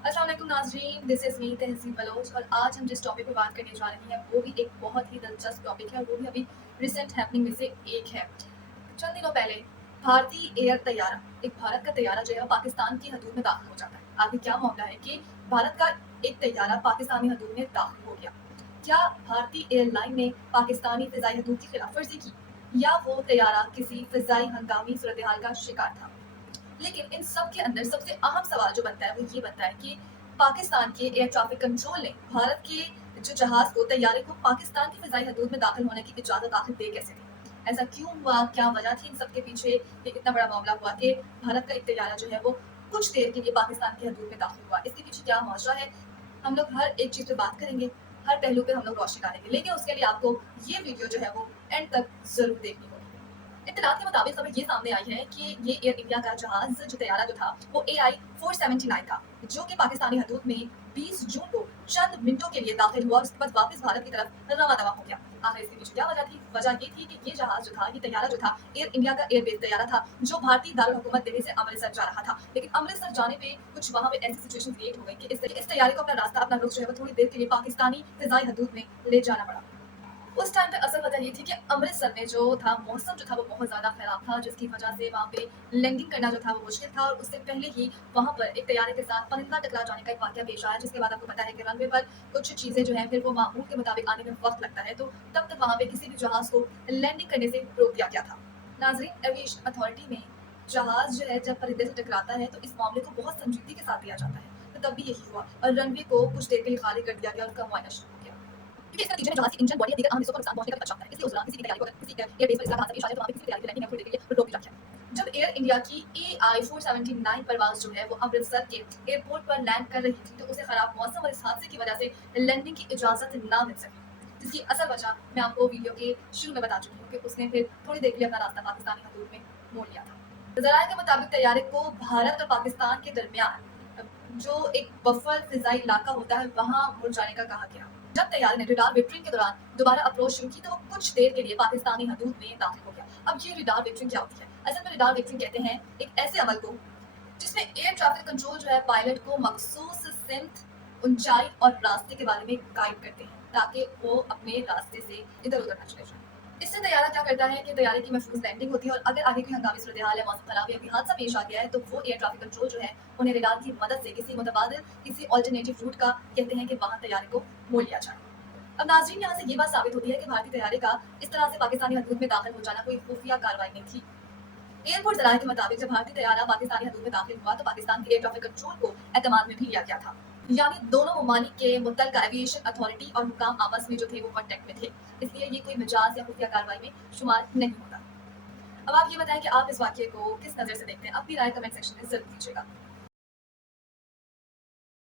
अस्सलाम वालेकुम नाज़रीन, this is me Tehseen Baloch और आज हम जिस टॉपिक पे बात करने जा रहे हैं वो भी एक बहुत ही दिलचस्प टॉपिक है और वो भी अभी रिसेंट हैपनिंग में से एक है। चंद दिनों पहले भारतीय एयर तैयारा, एक भारत का तैयारा जो है वो पाकिस्तान की हदूद में दाखिल हो जाता है। आगे क्या मामला है कि भारत का एक तैयारा पाकिस्तानी हदूद में दाखिल हो गया। क्या भारतीय एयरलाइन ने पाकिस्तानी फ़िज़ाई हदूद की खिलाफवर्जी की या वो तैयारा किसी फ़िज़ाई हंगामी सूरत हाल का शिकार था? लेकिन इन सब के अंदर सबसे अहम सवाल जो बनता है वो ये बनता है कि पाकिस्तान के एयर ट्रैफिक कंट्रोल ने भारत के जो जहाज को तैयारे को पाकिस्तान की फिजाई हदूद में दाखिल होने की इजाजत आखिर दे कैसे दी? ऐसा क्यों हुआ? क्या वजह थी इन सब के पीछे? ये इतना बड़ा मामला हुआ कि भारत का एक तैयारा जो है वो कुछ देर के लिए पाकिस्तान की हदूद में दाखिल हुआ। इसके पीछे क्या माजरा है? हम लोग हर एक चीज़ पे बात करेंगे, हर पहलू पे हम लोग रोशनी डालेंगे, लेकिन उसके लिए आपको ये वीडियो जो है वो एंड तक जरूर देखनी होगी। इत्तलात के मुताबिक खबर ये सामने आई है कि ये एयर इंडिया का जहाज जो तैयारा जो था वो AI-479 था, जो कि पाकिस्तानी हदूद में 20 जून को चंद मिनटों के लिए दाखिल हुआ और उसके बाद वापस भारत की तरफ रवा दवा हो गया। आखिर इसके पीछे क्या वजह थी? वजह ये थी कि ये जहाज जो था, ये तैयारा जो था, एयर इंडिया का एयरबेस तैयारा था जो भारतीय दारुल हुकूमत दिल्ली से अमृतसर जा रहा था। लेकिन अमृतसर जाने पे कुछ वहां पे ऐसी सिचुएशन क्रिएट हो गई कि इस तैयारे को अपना रास्ता, अपना रुख जो है वो थोड़ी देर के लिए पाकिस्तानी फिजाई हदूद में ले जाना पड़ा। उस टाइम पे असल वजह ये थी कि अमृतसर में जो था मौसम जो था वो बहुत ज़्यादा ख़राब था, जिसकी वजह से वहाँ पे लैंडिंग करना जो था वो मुश्किल था और उससे पहले ही वहाँ पर एक तैयारे के साथ परिंदा टकरा जाने का एक वाक़या पेश आया, जिसके बाद आपको पता है कि रनवे पर कुछ चीज़ें जो हैं फिर वो मामूल के मुताबिक आने में वक़्त लगता है, तो तब तक वहाँ पे किसी भी जहाज़ को लैंडिंग करने से रोक दिया गया था। नाज़रीन, एविएशन अथॉरिटी में जहाज़ जो है जब परिंदे से टकराता है तो इस मामले को बहुत संजीदगी के साथ लिया जाता है, तो तब भी यही हुआ और रनवे को कुछ देर के लिए खाली कर दिया गया और उसका मुआयना शुरू हो गया। क्योंकि इसके नतीजे में जहाज की इंजन बॉडी या दीगर अहम हिस्सों को नुकसान पहुंचने का भी खदशा होता है, इसलिए उस दौरान किसी भी तैयारी को अगर किसी एयरबेस पर इस तरह का हादसा पेश आए तो वहाँ पे किसी भी तैयारी की लैंडिंग या थोड़ी देर के लिए रोक दी जाती है। जब एयर इंडिया की AI-479 परवाज जो है वो अमृतसर के एयरपोर्ट पर लैंड कर रही थी, तो उसे खराब मौसम और इस हादसे की वजह से लैंडिंग की इजाजत ना मिल सकी, जिसकी असल वजह मैं आपको वीडियो के शुरू में बता चुकी हूँ कि उसने फिर थोड़ी देर के लिए अपना रास्ता पाकिस्तानी हदूद में मोड़ लिया था। जराये के मुताबिक तैयारे को भारत और पाकिस्तान के दरमियान जो एक बफर फिजाई इलाका होता है वहां मुड़ जाने का कहा गया। जब तैयारी ने रडार विक्ट्रिंग के दौरान दोबारा अप्रोच शुरू की तो वो कुछ देर के लिए पाकिस्तानी हदूद में दाखिल हो गया। अब ये रडार विक्ट्रिंग क्या होती है? असल में रडार विक्ट्रिंग कहते हैं एक ऐसे अमल को जिसमें एयर ट्रैफिक कंट्रोल जो है पायलट को मखसूस सिमत, ऊंचाई और रास्ते के बारे में गाइड करते हैं ताकि वो अपने रास्ते से इधर उधर न चले जाए। इससे तैयारा क्या करता है कि तैयारे की महफूज लैंडिंग होती है और अगर आगे कोई हंगामी सूरत हाल है, मौसम खराब या कोई हादसा पेश आ गया है, तो वो एयर ट्रैफिक कंट्रोल जो है उन्हें रडार की मदद से किसी मुतबादिल, किसी ऑल्टरनेटिव रूट का कहते हैं कि वहाँ तैयारे को मोड़ लिया जाए। अब नाजरीन, यहाँ से ये बात साबित होती है कि भारतीय तैयारे का इस तरह से पाकिस्तानी हदूद में दाखिल हो जाना कोई खुफिया कार्रवाई नहीं थी। एयरपोर्ट जराये के मुताबिक जब भारतीय तैयारा पाकिस्तानी हदूद में दाखिल हुआ तो पाकिस्तान के एयर ट्रैफिक कंट्रोल को एतमाद में भी लिया गया था, यानी दोनों ममालिक के मुतल्लिका एविएशन अथॉरिटी और हुकाम आपस में जो थे वो कॉन्टेक्ट में थे, इसलिए ये कोई मिजाज या खुफिया कार्रवाई में शुमार नहीं होता। अब आप ये बताएं कि आप इस वाक्य को किस नज़र से देखते हैं? अपनी राय कमेंट सेक्शन में जरूर दीजिएगा।